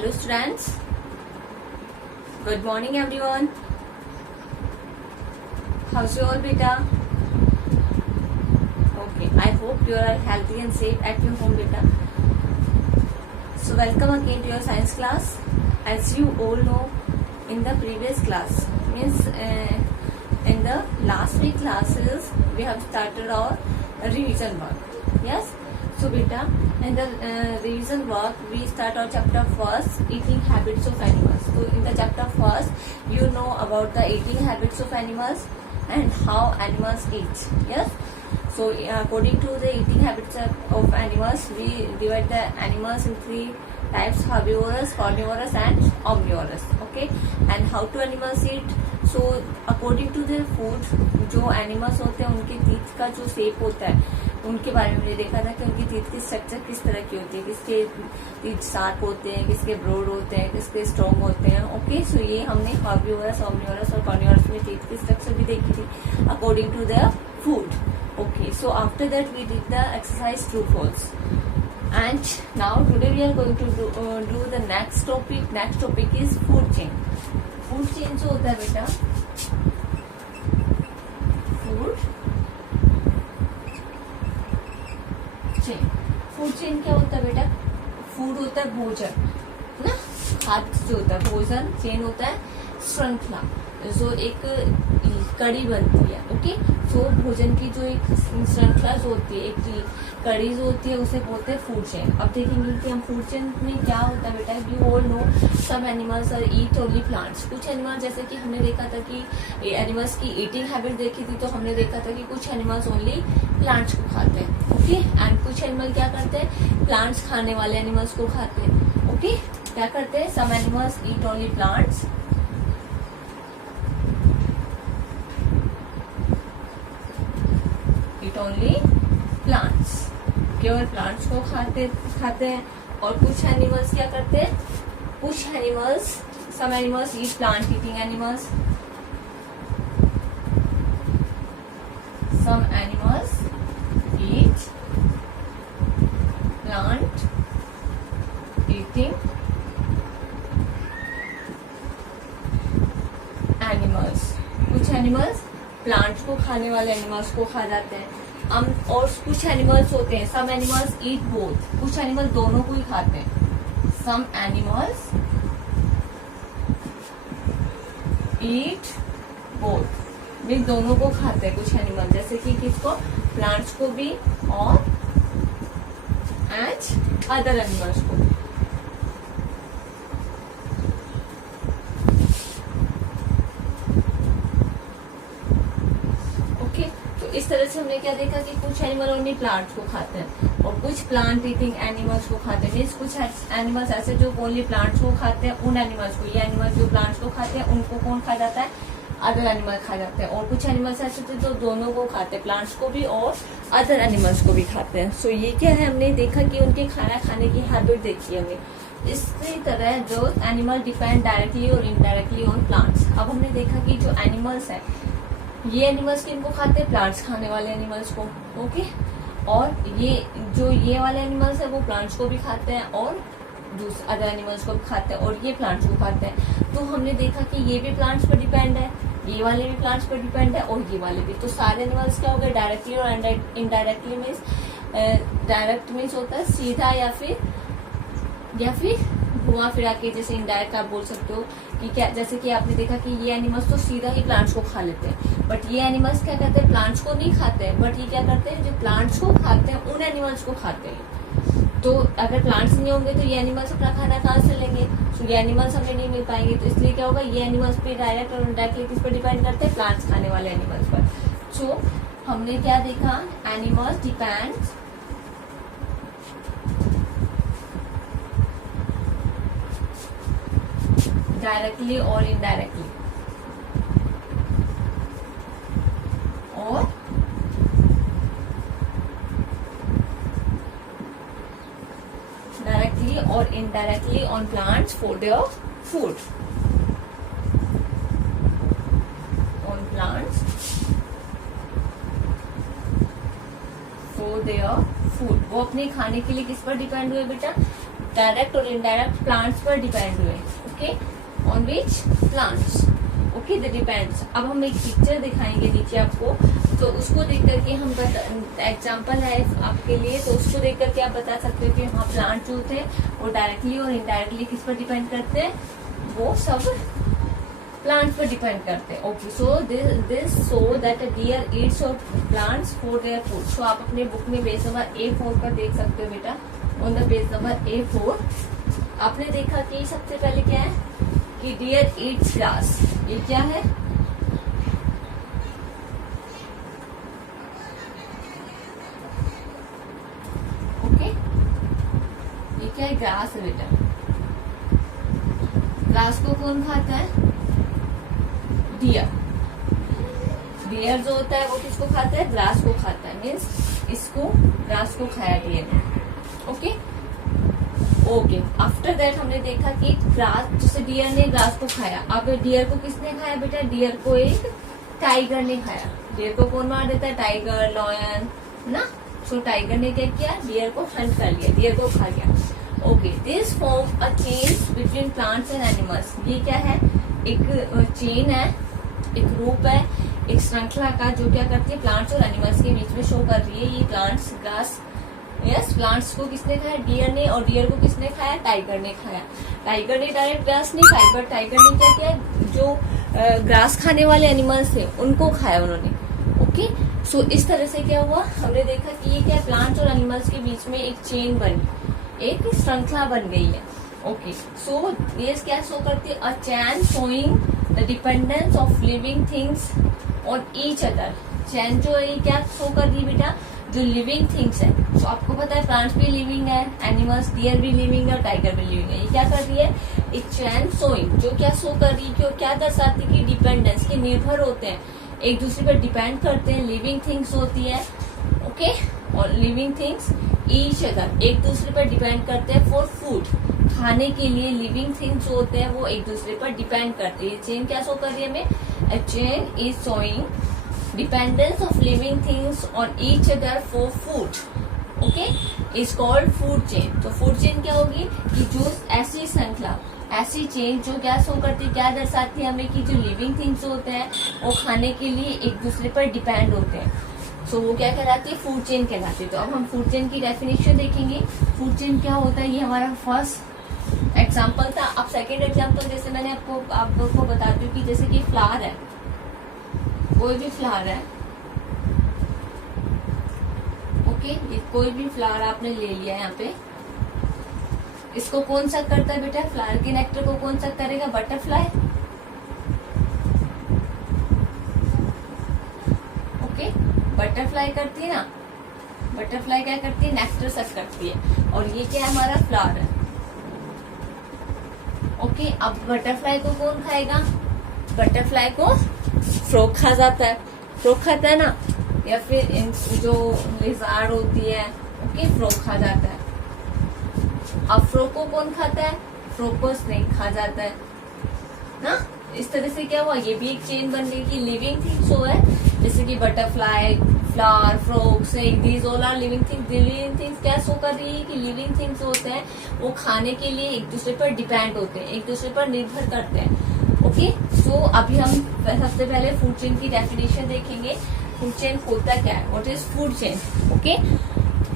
Hello students, good morning everyone. How's you all beta? Okay, I hope you are healthy and safe at your home beta. So welcome again to your science class. As you all know, in the previous class, means in the last week classes, we have started our revision work. Yes. So beta, in the revision work, we start our chapter first, eating habits of animals. So in the chapter first, you know about the eating habits of animals and how animals eat. Yes. So according to the eating habits of animals, we divide the animals in three types: herbivorous, carnivorous, and omnivorous. Okay. And how do animals eat? So according to their food, जो animals होते हैं उनके teeth का जो shape होता है उनके बारे में हमने देखा था कि उनकी टीथ की स्ट्रक्चर किस तरह की होती है, किसके टीथ शार्प होते हैं, किसके ब्रॉड होते हैं, किसके स्ट्रॉन्ग होते हैं. ओके, सो ये हमने हर्बिवोरस, ओमनिवोरस और कार्निवोरस में टीथ की स्ट्रक्चर भी देखी थी according to their food. Okay, so after that we did the exercise true false and now today we are going to do the next topic. Next topic is food chain. Food chain जो होता है बेटा, food chain क्या होता है बेटा? Food होता है भोजन ना, खाद्य जो होता है भोजन, चेन होता है श्रृंखला, जो एक कड़ी बनती है. ओके, तो भोजन की जो एक श्रृंखला जो होती है, एक कड़ी जो होती है, उसे बोलते हैं फूड चेन. अब देखेंगे कि हम फूड चेन में क्या होता है बेटा. You all know some animals are eat only plants. कुछ एनिमल, जैसे कि हमने देखा था कि एनिमल्स की ईटिंग हैबिट देखी थी, तो हमने देखा था कि कुछ एनिमल्स ओनली प्लांट्स को खाते हैं. ओके, एंड कुछ एनिमल क्या करते हैं, प्लांट्स खाने वाले एनिमल्स को खाते हैं. ओके, क्या करते हैं, some animals eat only plants, eat only plants, केवल प्लांट्स को खाते हैं. और कुछ एनिमल्स क्या करते हैं, कुछ animals, some animals eat plant eating animals, some animals eat plant eating animals. कुछ एनिमल्स प्लांट्स को खाने वाले एनिमल्स को खा जाते हैं. और कुछ एनिमल्स होते हैं, सम एनिमल्स ईट बोथ, कुछ एनिमल दोनों को ही खाते हैं. सम एनिमल्स ईट बोथ, वे दोनों को खाते हैं कुछ एनिमल, जैसे कि किसको, प्लांट्स को भी और एंड अदर एनिमल्स को. इस तरह से हमने क्या देखा कि कुछ एनिमल ओनली प्लांट्स को खाते हैं और कुछ प्लांट ईटिंग एनिमल्स को खाते हैं. मीन्स कुछ एनिमल्स ऐसे जो ओनली प्लांट्स को खाते हैं, उन एनिमल्स को, ये एनिमल्स जो प्लांट्स को खाते हैं उनको कौन खा जाता है, अदर एनिमल खा जाते हैं. और कुछ एनिमल्स ऐसे थे जो दोनों को खाते हैं, प्लांट्स को भी और अदर एनिमल्स को भी खाते हैं. सो ये क्या है, हमने देखा कि उनके खाना खाने की हैबिट देखी हमने. इसी तरह जो एनिमल डिपेंड डायरेक्टली और इनडायरेक्टली ऑन प्लांट्स. अब हमने देखा कि जो एनिमल्स है, ये एनिमल्स किनको खाते हैं, प्लांट्स खाने वाले एनिमल्स को. ओके, और ये वाले एनिमल्स है वो प्लांट्स को भी खाते हैं और दूसरे अदर एनिमल्स को भी खाते हैं, और ये प्लांट्स को खाते हैं. तो हमने देखा कि ये भी प्लांट्स पर डिपेंड है, ये वाले भी प्लांट्स पर डिपेंड है और ये वाले भी. तो सारे एनिमल्स क्या हो गए, डायरेक्टली और इनडायरेक्टली. मीन्स डायरेक्ट मीन्स होता है सीधा या फिर घुमा फिरा के, जैसे इनडायरेक्ट आप बोल सकते हो कि क्या, जैसे कि आपने देखा कि ये एनिमल्स तो सीधा ही प्लांट्स को खा लेते हैं, बट ये एनिमल्स क्या करते हैं, प्लांट्स को नहीं खाते हैं, बट ये क्या करते हैं, जो प्लांट्स को खाते हैं उन एनिमल्स को खाते हैं. तो अगर प्लांट्स नहीं होंगे तो ये एनिमल्स अपना खाना कहाँ से लेंगे, तो ये एनिमल्स हमें नहीं मिल पाएंगे. तो इसलिए क्या होगा, ये एनिमल्स पे डायरेक्ट और इनडायरेक्टली किस पर डिपेंड करते हैं, प्लांट्स खाने वाले एनिमल्स पर. सो हमने क्या देखा, एनिमल्स डिपेंड डायरेक्टली और इनडायरेक्टली, और डायरेक्टली और indirectly on plants for their food. On plants for their food, वो अपने खाने के लिए किस पर डिपेंड हुए बेटा, डायरेक्ट और इनडायरेक्ट प्लांट्स पर डिपेंड हुए. Okay, on which plants. Okay, the depends. अब हम एक पिक्चर दिखाएंगे नीचे आपको, तो उसको देख करके हम एग्जाम्पल है आपके लिए, तो उसको देख करके आप बता सकते हो कि हाँ प्लांट जो थे वो डायरेक्टली और इनडायरेक्टली किस पर डिपेंड करते हैं, वो सब प्लांट पर डिपेंड करते हैं. Okay, so this so that a deer eats of plants for their food. सो आप अपने बुक में पेज नंबर A4 पर देख सकते हो बेटा. On the page number A4 आपने देखा कि सबसे पहले क्या है कि डियर ईट्स ग्रास. ये क्या है, ओके, ये क्या है, ग्रास है बेटा. ग्रास को कौन खाता है, डियर. डियर जो होता है वो किसको खाता है, ग्रास को खाता है. मीन्स इसको ग्रास को खाया डियर ने. ओके ओके, आफ्टर दैट हमने देखा कि ग्रास, जैसे डियर ने ग्रास को खाया. अब डियर को किसने खाया बेटा, डियर को एक टाइगर ने खाया. डियर को कौन मार देता है, टाइगर, लॉयन ना. सो टाइगर ने क्या किया, डियर को हंट कर लिया, डियर को खा गया. Okay, this form a chain between plants and animals. ये क्या है, एक चेन है, एक ग्रुप है, एक श्रृंखला का, जो क्या करती है प्लांट्स और एनिमल्स के बीच में शो कर रही है. ये प्लांट्स, ग्रास, यस, प्लांट्स को किसने खाया, डियर ने, और डियर को किसने खाया, टाइगर ने खाया. टाइगर ने डायरेक्ट ग्रास नहीं खाई, बट टाइगर ने क्या किया, जो ग्रास खाने वाले एनिमल्स थे उनको खाया उन्होंने. ओके, सो इस तरह से क्या हुआ, हमने देखा कि ये क्या, प्लांट्स और एनिमल्स के बीच में एक चेन बनी, एक श्रृंखला बन गई है. ओके, सो ये क्या शो करती है, a chain showing the dependence of living things on each other. Chain जो है क्या शो कर रही है बेटा, जो लिविंग थिंग्स है. तो आपको पता है प्लांट्स भी लिविंग है, एनिमल्स, डियर भी लिविंग है, टाइगर भी लिविंग है. ये क्या कर रही है, एक चैन शोइंग, जो क्या शो कर रही है, क्या दर्शाती है कि डिपेंडेंस, के निर्भर होते हैं, एक दूसरे पर डिपेंड करते हैं. लिविंग थिंग्स होती है. ओके, और लिविंग थिंग्स ईच अदर, एक दूसरे पर डिपेंड करते हैं फॉर फूड, खाने के लिए. लिविंग थिंग्स होते हैं वो एक दूसरे पर डिपेंड करते हैं. चेन क्या शो कर रही है हमें, a chain is showing dependence of living things on each other for food. Okay, is called food chain. तो फूड चेन क्या होगी कि जो ऐसी श्रृंखला, ऐसी चेन जो क्या शो करती है, क्या दर्शाती है हमें कि जो लिविंग थिंग्स होते हैं वो खाने के लिए एक दूसरे पर डिपेंड होते हैं. सो वो क्या कहलाती है, फूड चेन कहलाती है. तो अब हम फूड चेन की डेफिनेशन देखेंगे. फूड चेन क्या होता है, ये हमारा फर्स्ट एग्जाम्पल था. अब सेकेंड एग्जाम्पल, जैसे मैंने आपको बताती हूँ कि जैसे कि फ्लावर है, कोई भी फ्लावर है. ओके, कोई भी फ्लावर आपने ले लिया यहाँ पे, इसको कौन सा करता है बेटा, फ्लावर के नेक्टर को कौन सा करेगा, बटरफ्लाई. ओके, बटरफ्लाई करती है ना, बटरफ्लाई क्या करती है, नेक्टर सक करती है. और ये क्या है, हमारा फ्लावर है. ओके, अब बटरफ्लाई को कौन खाएगा, बटरफ्लाई को फ्रॉग खा जाता है, फ्रॉग खाता है ना, या फिर जो लिजार्ड होती है, ओके, फ्रॉग खा जाता है. अब फ्रॉग को कौन खाता है, फ्रॉग को स्नेक खा जाता है ना. इस तरह से क्या हुआ, ये भी एक चेन बन गई कि लिविंग थिंग्स हो है, जैसे कि butterfly, flower, frog, snake, these all are living things. Living things क्या शो कर रही है कि लिविंग थिंग्स होते हैं वो खाने के लिए एक दूसरे पर डिपेंड होते हैं, एक दूसरे पर निर्भर करते हैं. ओके, सो अभी हम सबसे पहले फूड चेन की डेफिनेशन देखेंगे. फूड चेन होता क्या है, what is food chain. Okay,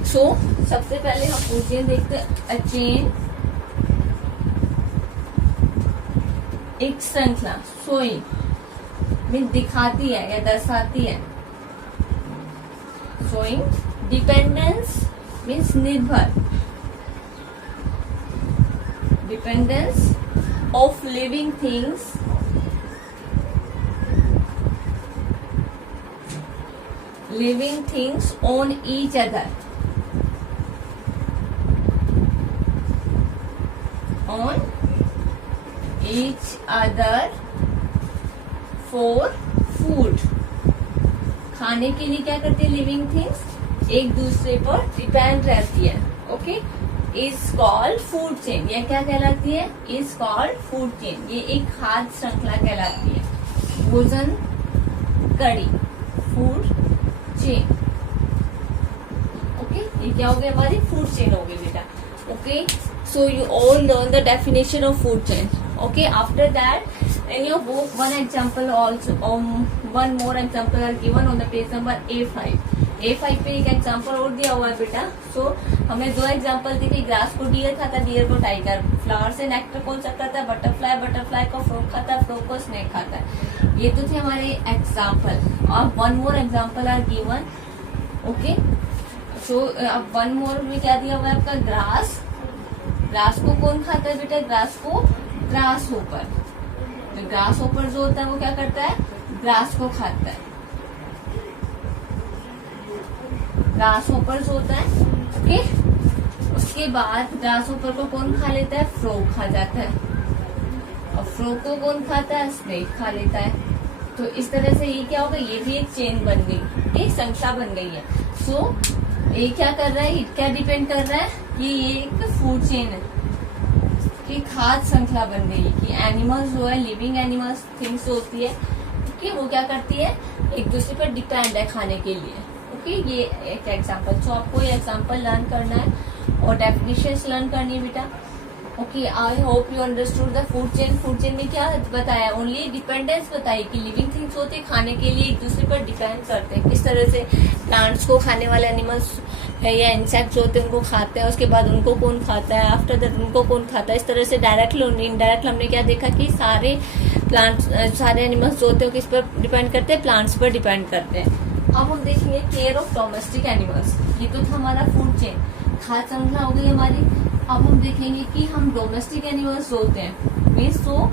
so सबसे पहले हम फूड चेन देखते हैं. अ चेन, एक श्रृंखला, शोइंग मीन दिखाती है या दर्शाती है. शोइंग डिपेंडेंस मीन्स निर्भर, dependence of living things on each other, on each other for food. खाने के लिए क्या करती है लिविंग थिंग्स, एक दूसरे पर डिपेंड रहती है. Okay, is called food chain. ये क्या कहलाती है, इज कॉल्ड फूड चेन. ये एक खाद्य श्रृंखला कहलाती है. भोजन कड़ी, फूड चेन. ओके, ये क्या हो गई, हमारी फूड चेन हो गई बेटा. Okay, so you all learn the definition of food chain. Okay, after that in your book one example also, one more example are given on the page number A5. A5 पे एक example और दिया हुआ है बेटा. सो हमें दो example दिखे, ग्रास को डियर खाता है, डियर को टाइगर. फ्लावर से नेक्टर कौन सा खाता है? बटरफ्लाई. बटरफ्लाई को फ्रॉग खाता है, फ्रॉग को स्नेक खाता है. ये तो थे हमारे एग्जाम्पल. और one more example are given. Okay, so अब वन मोर में क्या दिया हुआ है आपका? ग्रास. ग्रास को कौन खाता है बेटा? ग्रास को ग्रास होपर. तो ग्रास होपर जो होता है वो क्या करता है? ग्रास को खाता है. ग्रास होपर जो होता है. ओके, उसके बाद ग्रास होपर को कौन खा लेता है? फ्रॉग खा जाता है. और फ्रॉग को कौन खाता है? स्नेक खा लेता है. तो इस तरह से ये क्या होगा? ये भी एक चेन बन गई, एक संख्या बन गई है. सो ये क्या कर रहा है? क्या डिपेंड कर रहा है कि ये एक फूड चेन है, कि खाद्य श्रृंखला बन गई, कि एनिमल्स जो है, लिविंग एनिमल्स, थिंग्स जो होती है कि वो क्या करती है? एक दूसरे पर डिपेंड है खाने के लिए. ओके, ये एक एग्जांपल. सो आपको ये एग्जांपल लर्न करना है और डेफिनेशंस लर्न करनी है बेटा. Okay, I hope you understood the food chain. Food chain में क्या बताया? ओनली डिपेंडेंस बताई कि लिविंग थिंग्स होते हैं, खाने के लिए एक दूसरे पर डिपेंड करते हैं. किस तरह से प्लांट्स को खाने वाले एनिमल्स है या इंसेक्ट्स होते हैं उनको खाते हैं, उसके बाद उनको कौन खाता है, आफ्टर दैट उनको कौन खाता है. इस तरह से डायरेक्टली और इनडायरेक्ट हमने क्या देखा कि सारे प्लांट्स, सारे एनिमल्स जो होते हैं किस पर डिपेंड करते हैं? प्लांट्स पर डिपेंड करते हैं. अब हम देखेंगे केयर ऑफ डोमेस्टिक एनिमल्स. ये तो था हमारा फूड चेन, खाद्य श्रृंखला हो गई हमारी. अब हम देखेंगे कि हम डोमेस्टिक एनिमल्स होते हैं, मीन्स तो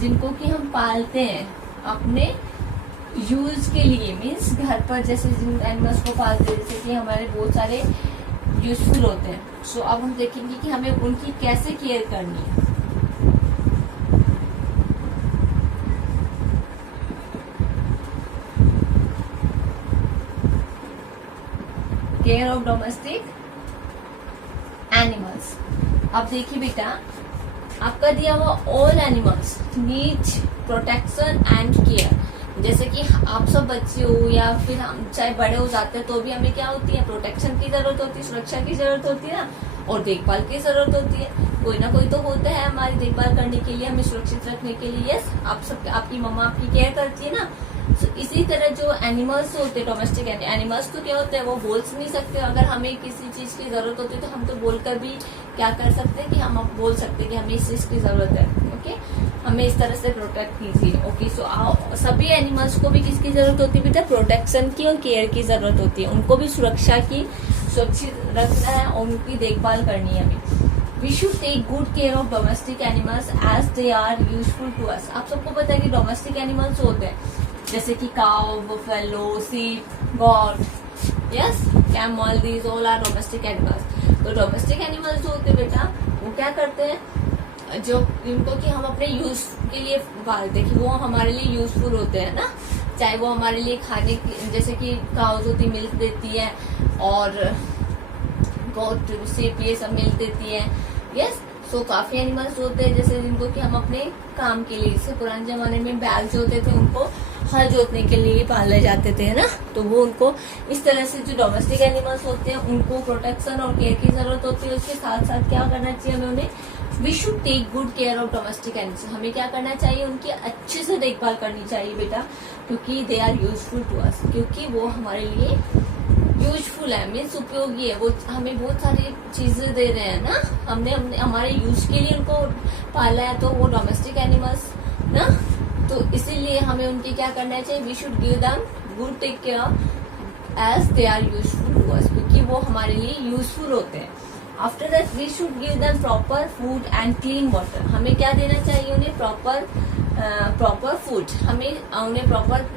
जिनको कि हम पालते हैं अपने यूज के लिए, मीन्स घर पर जैसे जिन एनिमल्स को पालते हैं, जैसे कि हमारे बहुत सारे यूजफुल होते हैं. सो अब हम देखेंगे कि हमें उनकी कैसे केयर करनी है. Care of domestic animals. अब देखिए बेटा, आपका दिया हुआ all animals need protection and care. जैसे कि आप सब बच्चे हो या फिर हम चाहे बड़े हो जाते हैं तो भी हमें क्या होती है? प्रोटेक्शन की जरूरत होती है, सुरक्षा की जरूरत होती है ना, और देखभाल की जरूरत होती है. कोई ना कोई तो होता है हमारी देखभाल करने के लिए, हमें सुरक्षित रखने के लिए. यस, आप सब, आपकी मम्मा आपकी केयर करती है ना. So, इसी तरह जो एनिमल्स होते हैं, डोमेस्टिक एनिमल्स, तो क्या होते हैं? वो बोल नहीं सकते. अगर हमें किसी चीज की जरूरत होती है तो हम तो बोलकर भी क्या कर सकते हैं कि हम अब बोल सकते हैं कि हमें इस चीज की जरूरत है. ओके, हमें इस तरह से प्रोटेक्ट कीजिए. ओके, सो सभी एनिमल्स को भी किसकी जरूरत होती है बेटा? प्रोटेक्शन की और केयर की जरूरत होती है. उनको भी सुरक्षा की, सुरक्षित रखना है और उनकी देखभाल करनी है हमें. We should take good care of domestic animals as they are useful to us. आप सबको पता है कि डोमेस्टिक एनिमल्स होते हैं जैसे कि cow, buffalo, sheep, goat, yes, camel, these all are domestic animals. तो डोमेस्टिक एनिमल्स जो होते हैं बेटा, वो क्या करते हैं? जो इनको कि हम अपने यूज के लिए पालते हैं, कि वो हमारे लिए यूजफुल होते हैं ना. चाहे वो हमारे लिए खाने की, जैसे कि काउज होती मिल्क देती है और गॉट, शीप, ये सब मिल्क देती है. यस, सो काफी एनिमल्स होते हैं जैसे जिनको कि हम अपने काम के लिए, जैसे पुराने जमाने में बैल जो होते थे उनको हल जोतने के लिए पाले जाते थे, है ना. तो वो उनको इस तरह से जो डोमेस्टिक एनिमल्स होते हैं उनको प्रोटेक्शन और केयर की जरूरत होती है. उसके साथ साथ क्या करना चाहिए हमें उन्हें? We should take good care of domestic animals. हमें क्या करना चाहिए? उनकी अच्छे से देखभाल करनी चाहिए बेटा, क्योंकि they are useful to us. क्योंकि वो हमारे लिए यूजफुल है, मीन्स उपयोगी है. वो हमें बहुत सारी चीजें दे रहे हैं ना. हमने हमारे यूज के लिए उनको पाला है, तो वो डोमेस्टिक एनिमल्स ना. तो इसीलिए हमें उनकी क्या करना चाहिए? We should give them good take care as they are useful to us, क्योंकि वो हमारे लिए यूजफुल होते हैं. After that we should give them proper food and clean water. हमें क्या देना चाहिए उन्हें? Proper food. हमें उन्हें प्रॉपर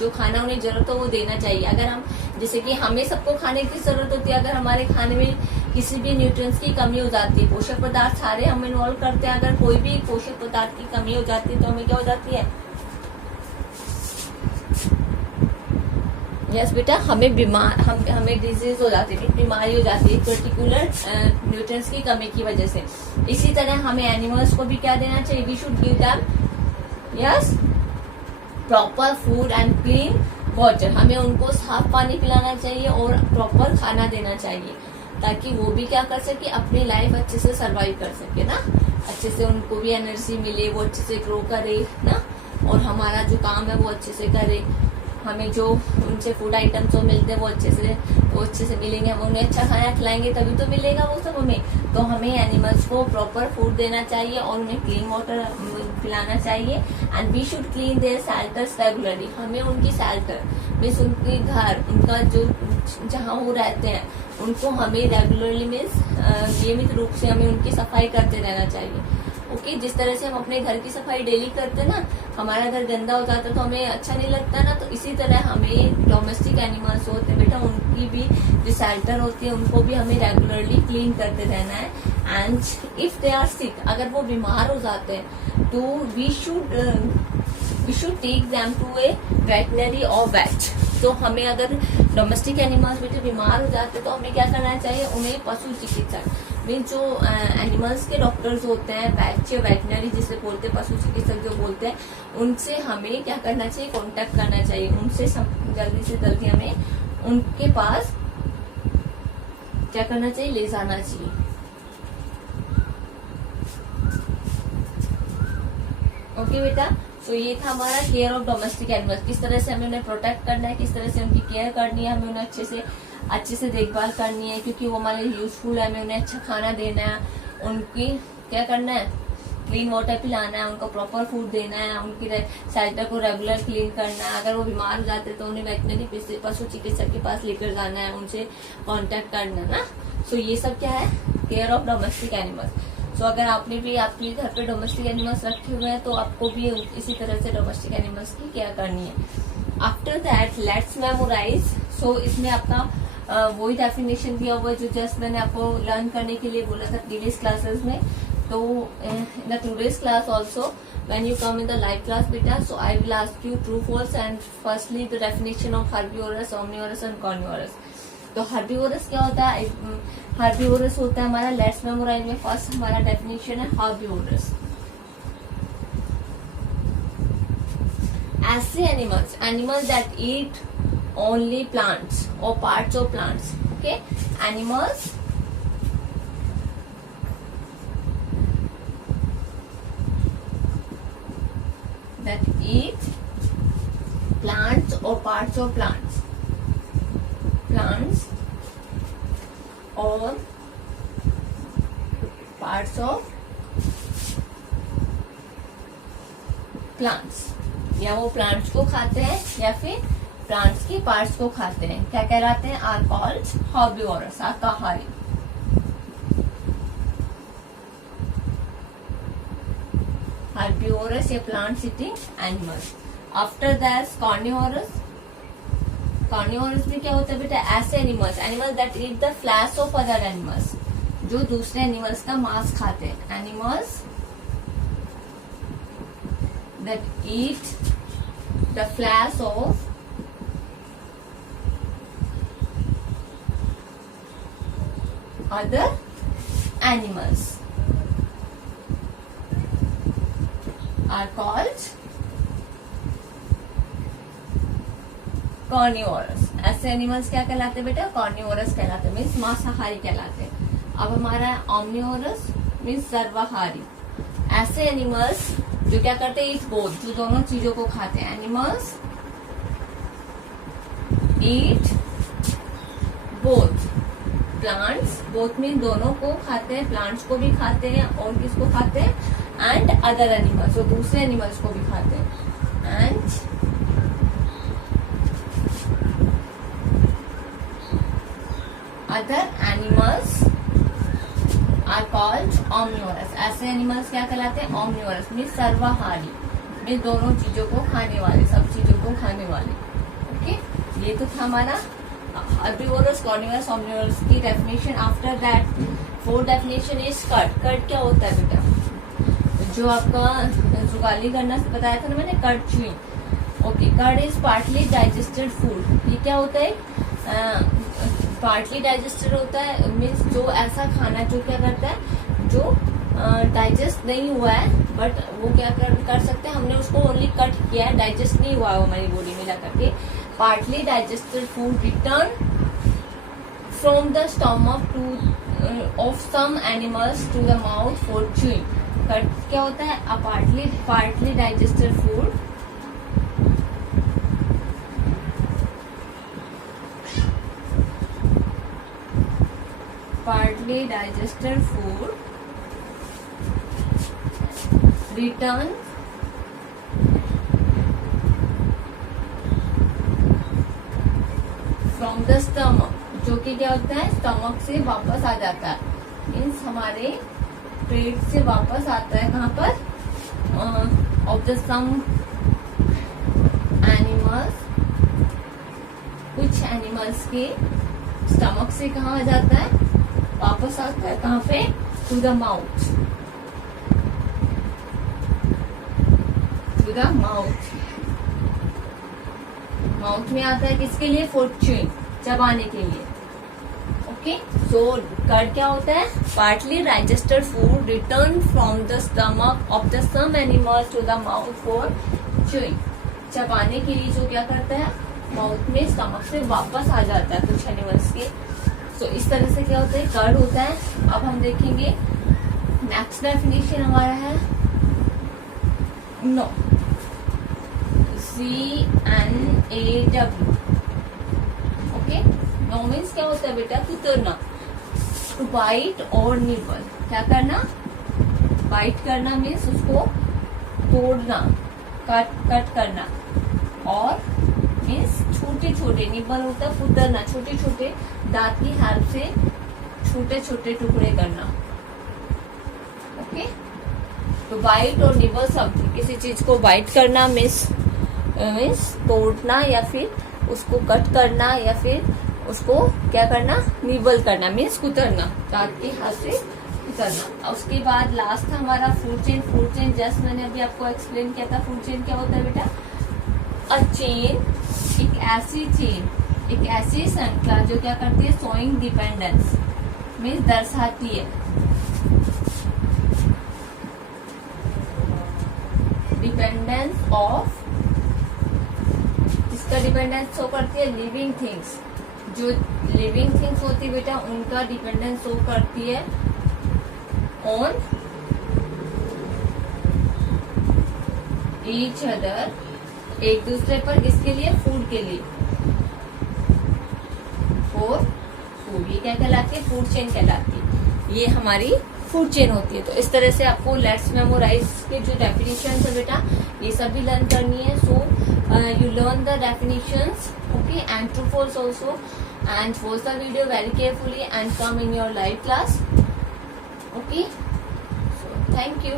जो खाना उन्हें जरूरत हो वो देना चाहिए. अगर हम, जैसे कि हमें सबको खाने की जरूरत होती है, अगर हमारे खाने में किसी भी न्यूट्रिएंट्स की कमी हो जाती है, पोषक पदार्थ सारे हम इन्वॉल्व करते हैं, अगर कोई भी पोषक पदार्थ की कमी हो जाती है तो हमें क्या हो जाती है? यस बेटा, हमें हमें डिजीज हो जाती है, बीमारी हो जाती है पर्टिकुलर न्यूट्रिएंट्स की कमी की वजह से. इसी तरह हमें एनिमल्स को भी क्या देना चाहिए? We should give them yes proper food and clean water. हमें उनको साफ पानी पिलाना चाहिए और प्रॉपर खाना देना चाहिए. ताकि वो भी क्या कर सके, अपनी लाइफ अच्छे से सरवाइव कर सके ना, अच्छे से उनको भी एनर्जी मिले, वो अच्छे से ग्रो करे ना, और हमारा जो काम है वो अच्छे से करे, हमें जो उनसे फूड आइटम्स जो मिलते हैं वो अच्छे से मिलेंगे, हम उन्हें अच्छा खाना खिलाएंगे तभी तो मिलेगा वो सब हमें। तो हमें एनिमल्स को प्रॉपर फूड देना चाहिए और उन्हें क्लीन वाटर पिलाना चाहिए। And we should clean their shelters regularly, हमें उनकी शेल्टर मीन्स उनके घर, उनका जो जहाँ वो रहते हैं उनको हमें रेगुलरली मीन्स नियमित रूप से हमें उनकी सफाई करते रहना चाहिए। ओके, जिस तरह से हम अपने घर की सफाई डेली करते हैं ना, हमारा घर गंदा हो जाता है तो हमें अच्छा नहीं लगता ना, तो इसी तरह हमें डोमेस्टिक एनिमल्स होते हैं बेटा, उनकी भी जो शेल्टर होती है उनको भी हमें रेगुलरली क्लीन करते रहना है। And if they are sick, अगर वो बीमार हो जाते हैं तो we should take them to a veterinary और वेट। तो हमें अगर डोमेस्टिक एनिमल्स बेटे बीमार हो जाते हैं तो हमें क्या करना चाहिए, उन्हें पशु चिकित्सक मीन्स जो एनिमल्स के डॉक्टर्स होते हैं, वेट या वेटनरी जिसे बोलते हैं, पशु चिकित्सक जो बोलते हैं, उनसे हमें क्या करना चाहिए, कांटेक्ट करना चाहिए, उनसे जल्दी से जल्दी हमें उनके पास क्या करना चाहिए, ले जाना चाहिए। ओके बेटा, तो ये था हमारा केयर ऑफ डोमेस्टिक एनिमल्स, किस तरह से हमें उन्हें प्रोटेक्ट करना है, किस तरह से उनकी केयर करनी है, हमें उन्हें अच्छे से देखभाल करनी है, क्योंकि वो हमारे यूजफुल है, हमें उन्हें अच्छा खाना देना है, उनकी क्या करना है, क्लीन वाटर पिलाना है, उनको प्रॉपर फूड देना है, उनकी शेल्टर को रेगुलर क्लीन करना है। अगर वो बीमार हो जाते हैं तो उन्हें वेटनरी पशु चिकित्सक के पास लेकर जाना है, उनसे कांटेक्ट करना है ना। सो ये सब क्या है, केयर ऑफ डोमेस्टिक एनिमल्स। सो अगर आपने भी आपके घर पे डोमेस्टिक एनिमल्स रखे हुए हैं तो आपको भी इसी तरह से डोमेस्टिक एनिमल्स की केयर करनी है। After that let's memorise. So इसमें आपका वही डेफिनेशन दिया हुआ है जो जस्ट मैंने आपको लर्न करने के लिए बोला था प्रीवियस क्लासेस में। तो in the today's class also when you come in the live class beta, so I will ask you true false and firstly the definition of herbivorous, omnivorous and carnivorous। तो herbivorous क्या होता है, herbivorous होता है हमारा, let's memorise में first हमारा definition है हर्बीवोरस। ऐसे animals that eat only plants और parts of plants. Okay, animals that eat plants or parts of plants or parts of plants, या वो प्लांट्स को खाते हैं या फिर प्लांट्स के पार्ट्स को खाते हैं, क्या कहलाते हैं, आर कॉल्ड हर्बीवोरस, शाकाहारी। Herbivorous या plant eating animals। After that carnivorous। carnivorous में क्या होता है बेटा, ऐसे animals that eat the flesh of other animals, जो दूसरे animals का मांस खाते हैं। animals that eat the flesh of other animals are called carnivorous। ऐसे एनिमल्स क्या कहलाते हैं बेटा, carnivorous कहलाते हैं, मीन्स मांसाहारी कहलाते हैं। अब हमारा omnivorous मीन्स सर्वाहारी। ऐसे एनिमल्स जो क्या करते हैं, ईट बोथ, जो दोनों चीजों को खाते हैं। Animals eat both plants, both mean दोनों को खाते हैं, प्लांट्स को भी खाते हैं और किसको खाते हैं, एंड अदर एनिमल्स, जो दूसरे एनिमल्स को भी खाते हैं। And other animals are called omnivorous। ऐसे एनिमल्स क्या कहलाते हैं, omnivorous मीन्स सर्वाहारी, मीन्स दोनों चीजों को खाने वाले, सब चीजों को खाने वाले। ओके, ये तो था हमारा herbivorous, carnivorous, omnivorous की definition. After that fourth definition is cud. Cud क्या होता है बेटा, जो आपका जुगाली करना बताया था ना मैंने, cud chewing. Okay, cud is partly digested food. ये क्या होता है, पार्टली डाइजेस्टेड होता है, मीन्स जो ऐसा खाना जो क्या करता है, जो डाइजेस्ट नहीं हुआ है, बट वो क्या कर सकते हैं, हमने उसको ओनली कट किया है, डाइजेस्ट नहीं हुआ है वो हमारी बॉडी में जा करके। Partly digested food return from the stomach to of some animals to the mouth for chewing. Cud क्या होता है? A partly digested food, partly digested food return from the stomach, जो कि क्या होता है? स्टमक से वापस आ जाता है, मीन्स हमारे पेट से वापस आता है। कहाँ पर? ऑफ द सम एनिमल्स, कुछ एनिमल्स के स्टमक से कहाँ आ जाता है? वापस आता है। कहाँ पे? To the mouth, to the mouth. Mouth में आता है किसके लिए? फॉर च्यूइंग, चबाने के लिए। ओके, सो कर्ड क्या होता है? Partly digested food return from the stomach of the some animals to the mouth for chewing. चबाने के लिए जो क्या करता है? माउथ में, स्टमक से वापस आ जाता है कुछ एनिमल्स के। तो इस तरह से क्या होता है? कर्ड होता है। अब हम देखेंगे नेक्स्ट डेफिनेशन हमारा है gnaw, CNAW। Okay, gnaw means क्या होता है बेटा? कुतरना, टू बाइट और निबल। क्या करना? बाइट करना मीन्स उसको तोड़ना, कट करना, और मीन्स छोटे छोटे, निबल होता है कुतरना, छोटे छोटे दांत की हेल्प से छोटे छोटे टुकड़े करना। ओके, तो बाइट और निबल शब्द, किसी चीज को बाइट करना मीन्स तोड़ना, या फिर उसको कट करना, या फिर उसको क्या करना? निबल करना मीन्स कुतरना, दांत की हाथ से कुतरना। उसके बाद लास्ट था हमारा food chain. Food chain just मैंने अभी आपको एक्सप्लेन किया था। फूड चेन क्या होता है बेटा? अ चेन, एक ऐसी चेन, एक ऐसी श्रृंखला जो क्या करती है? शोइंग डिपेंडेंस मीन्स दर्शाती है, डिपेंडेंस ऑफ, इसका डिपेंडेंस शो करती है लिविंग थिंग्स। जो लिविंग थिंग्स होती है बेटा, उनका डिपेंडेंस शो करती है ऑन ईच अदर, एक दूसरे पर। किसके लिए? फूड के लिए, फॉर फूड। ये क्या कहलाती है? फूड चेन कहलाती है। ये हमारी फूड चेन होती है। तो इस तरह से आपको लेट्स मेमोराइज के जो डेफिनेशन है बेटा, ये सभी लर्न करनी है। So you learn the definitions, okay, and true false also, and watch the video very carefully and come in your live class. Okay, so thank you.